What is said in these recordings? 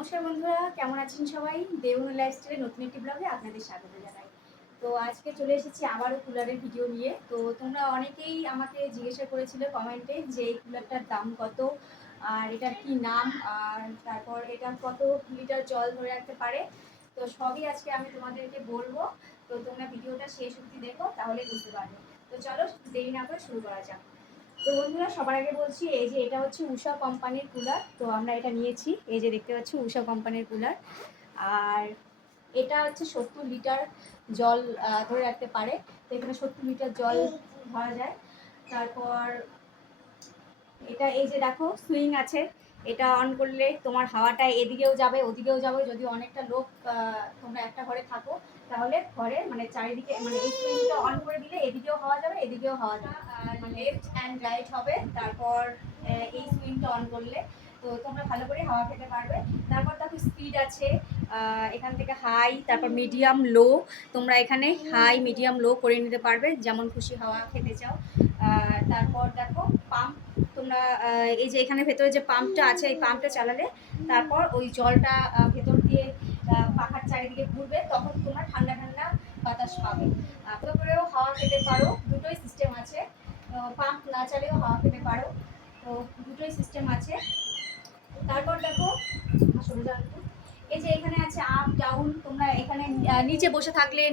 নমস্কার বন্ধুরা, কেমন আছেন সবাই? দেউন লাইফস্টাইলে নতুন একটি ব্লগে আপনাদের স্বাগত জানাই। তো আজকে চলে এসেছি আবারও কুলারের ভিডিও নিয়ে। তো তোমরা অনেকেই আমাকে জিজ্ঞাসা করেছিলে কমেন্টে যে এই কুলারটার দাম কত, আর এটার কি নাম, আর তারপর এটা কত লিটার জল ধরে রাখতে পারে। তো সবই আজকে আমি তোমাদেরকে বলব। তো তোমরা ভিডিওটা শেষ অবধি দেখো, তাহলে বুঝতে পারবে। তো চলো দেরি না করে শুরু করা যাক। তো বন্ধুরা, সবার আগে বলছি, এই যে এটা হচ্ছে উষা কোম্পানির কুলার। তো আমরা এটা নিয়েছি, এই যে দেখতে পাচ্ছি উষা কোম্পানির কুলার। আর এটা হচ্ছে সত্তর লিটার জল ধরে রাখতে পারে। তো এখানে সত্তর লিটার জল ধরা যায়। তারপর এটা, এই যে দেখো, সুইং আছে। এটা অন করলে তোমার হাওয়াটা এদিকেও যাবে, ওদিকেও যাবে। যদি অনেকটা লোক তোমরা একটা ঘরে থাকো, তাহলে ঘরে মানে চারিদিকে মানে এই সুইংটা অন করে দিলে এদিকেও হাওয়া যাবে, এদিকেও হাওয়া যাবে। লেফট অ্যান্ড রাইট হবে। তারপর এই সুইংটা অন করলে। তো তোমরা ভালো করে হাওয়া খেতে পারবে। তারপর দেখো স্পিড আছে। এখান থেকে হাই তারপর মিডিয়াম লো তোমরা এখানে হাই মিডিয়াম লো করে নিতে পারবে। যেমন খুশি হাওয়া খেতে চাও। তারপর দেখো পাম্প তোমরা এই যে এখানে ভেতরে যে পাম্পটা আছে এই পাম্পটা চালালে তারপর ওই জলটা ভেতর দিয়ে পাখার চারিদিকে ঘুরবে। তখন তোমরা ঠান্ডা ঠান্ডা বাতাস পাবে। আহ, তো হাওয়া খেতে পারো। দুটোই সিস্টেম আছে। পাম্প না চালেও হাওয়া খেতে পারো। তো দুটোই সিস্টেম আছে। তারপর দেখো যাও এই যে এখানে আছে আপ ডাউন তোমরা এখানে নিচে বসে থাকলে,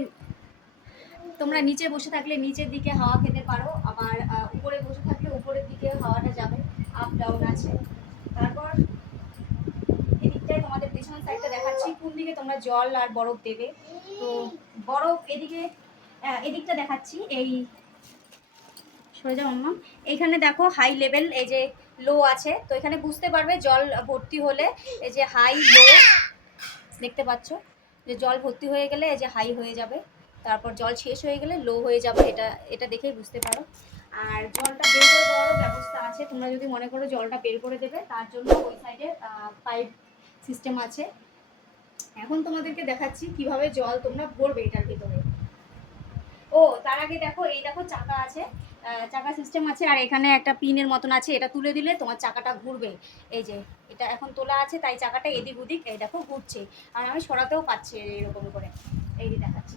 তোমরা নিচে বসে থাকলে নিচের দিকে হাওয়া খেতে পারো। আবার উপরে বসে থাকলে উপরের দিকে হাওয়াটা যাবে। আপ ডাউন আছে। তারপর এদিকটায় তোমাদের পেছন সাইডটা দেখাচ্ছি। কোন দিকে তোমরা জল আর বরফ দেবে। তো বরফ এদিকে এদিকটা দেখাচ্ছি। এই সরে যাও দেখো হাই লেভেল এই যে লো আছে। তো এখানে বুঝতে পারবে জল ভর্তি হলে এই যে হাই লো দেখতে পাচ্ছ? যে জল ভর্তি হয়ে গেলে এই যে হাই হয়ে যাবে। তারপর জল শেষ হয়ে গেলে লো হয়ে যাবে, এটা এটা দেখেই বুঝতে পারো। আর জলটা বের করে দেওয়ারও ব্যবস্থা আছে। তোমরা যদি মনে করো জলটা বের করে দেবে, তার জন্য ওই সাইডে পাইপ সিস্টেম আছে। এখন তোমাদেরকে দেখাচ্ছি কীভাবে জল তোমরা ভরবে এটার ভিতরে। ও, তার আগে দেখো, এই দেখো চাকা আছে চাকা সিস্টেম আছে, আর এখানে একটা পিনের মতন আছে, এটা তুলে দিলে তোমার চাকাটা ঘুরবে। এই যে, এটা এখন তোলা আছে, তাই চাকাটা এদিক ওদিক, এই দেখো, ঘুরছে। আর আমি সরাতেও পাচ্ছি এরকম করে। এই যে দেখাচ্ছি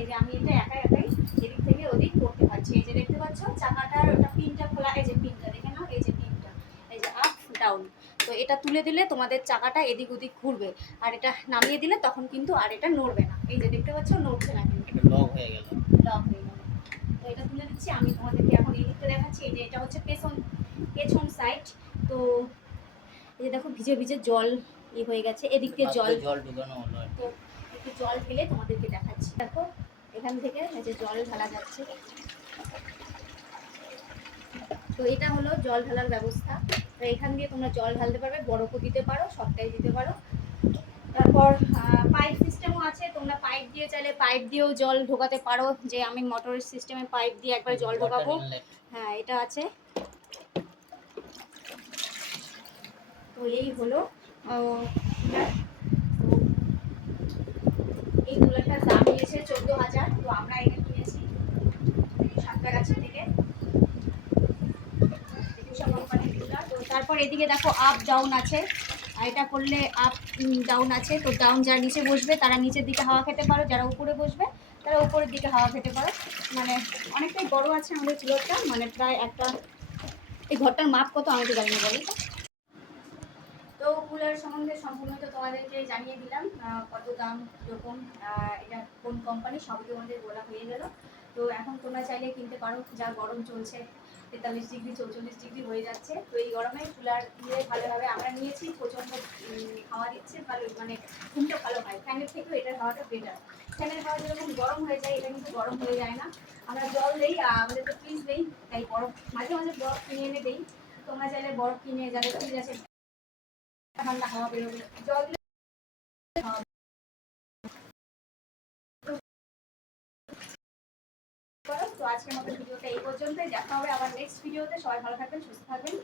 এই যে আমি এটা একা একাই এদিক থেকে ওদিক করতে পারছি। এই যে দেখতে পাচ্ছ চাকাটার ওটা পিনটা খোলা, এই যে পিনটা দেখে নাও, এই যে পিনটা এই যে আপ ডাউন তো এটা তুলে দিলে তোমাদের চাকাটা এদিক ওদিক ঘুরবে। আর এটা নামিয়ে দিলে তখন কিন্তু আর এটা নড়বে না। এই যে দেখতে পাচ্ছ, নড়ছে না কিন্তু এটা লক হয়ে গেল লক হয়ে গেল তো এটা তুলে দিচ্ছি আমি তোমাদেরকে এখন এই দিকটা দেখাচ্ছি এই যে এটা হচ্ছে পেছন পেছন সাইড তো এই যে দেখো ভিজে ভিজে জল ই হয়ে গেছে এদিক দিয়ে জল। জল ঢুকানো হলো তো একটু জল ঢেলে তোমাদেরকে দেখাচ্ছি। দেখো এখান থেকে এই যে জল ঢালা যাচ্ছে। তো এটা হলো জল ঢালার ব্যবস্থা। তো এখান দিয়ে তোমরা জল ঢালতে পারবে বরফও দিতে পারো সবটাই দিতে পারো। তারপর পাইপ সিস্টেমও আছে তোমরা পাইপ দিয়ে চাইলে পাইপ দিয়েও জল ঢোকাতে পারো। যে আমি মোটরের সিস্টেমে পাইপ দিয়ে একবার জল ঢোকাবো। হ্যাঁ এটা আছে। এই হলো। এই কুলারটার দাম নিয়েছে চোদ্দ হাজার, তো আমরা এটা কিনেছি সাতটাগাছি থেকে কোম্পানির কুলার তো তারপর এদিকে দেখো আপ ডাউন আছে। এটা করলে আপ ডাউন আছে। তো ডাউন যারা নিচে বসবে, তারা নিচের দিকে হাওয়া খেতে পারো। যারা উপরে বসবে, তারা উপরের দিকে হাওয়া খেতে পারো। মানে অনেকটাই বড় আছে আমাদের কুলারটা মানে প্রায় একটা, এই ঘরটার মাপ কত আমি তো জানি না, বলি তো কুলার সম্বন্ধে সম্পূর্ণ তো তোমাদেরকে জানিয়ে দিলাম কত দাম, কীরকম এটা কোন কোম্পানি সবই তোমাদের বলা হয়ে গেল। তো এখন তোমরা চাইলে কিনতে পারো, যা গরম চলছে, তেতাল্লিশ ডিগ্রি, চৌচল্লিশ ডিগ্রি হয়ে যাচ্ছে। তো এই গরমে কুলার দিয়ে ভালোভাবে আমরা নিয়েছি, প্রচণ্ড হাওয়া দিচ্ছে, ভালো মানে ঘুমটা ভালো হয়। ফ্যানের থেকেও এটার হাওয়াটা বেটার ফ্যানের হাওয়া যেরকম গরম হয়ে যায়, এটা কিন্তু গরম হয়ে যায় না। আমরা জল দিই আমাদের তো ফ্রিজ দেই তাই বরফ, মাঝে মাঝে বরফ কিনে এনে দেই। তোমরা চাইলে বরফ কিনে, যাদের ফ্রিজ আছে তো আজকের মতো ভিডিওটা এই পর্যন্তই। দেখা হবে আবার নেক্সট ভিডিওতে সবাই ভালো থাকবেন, সুস্থ থাকবেন।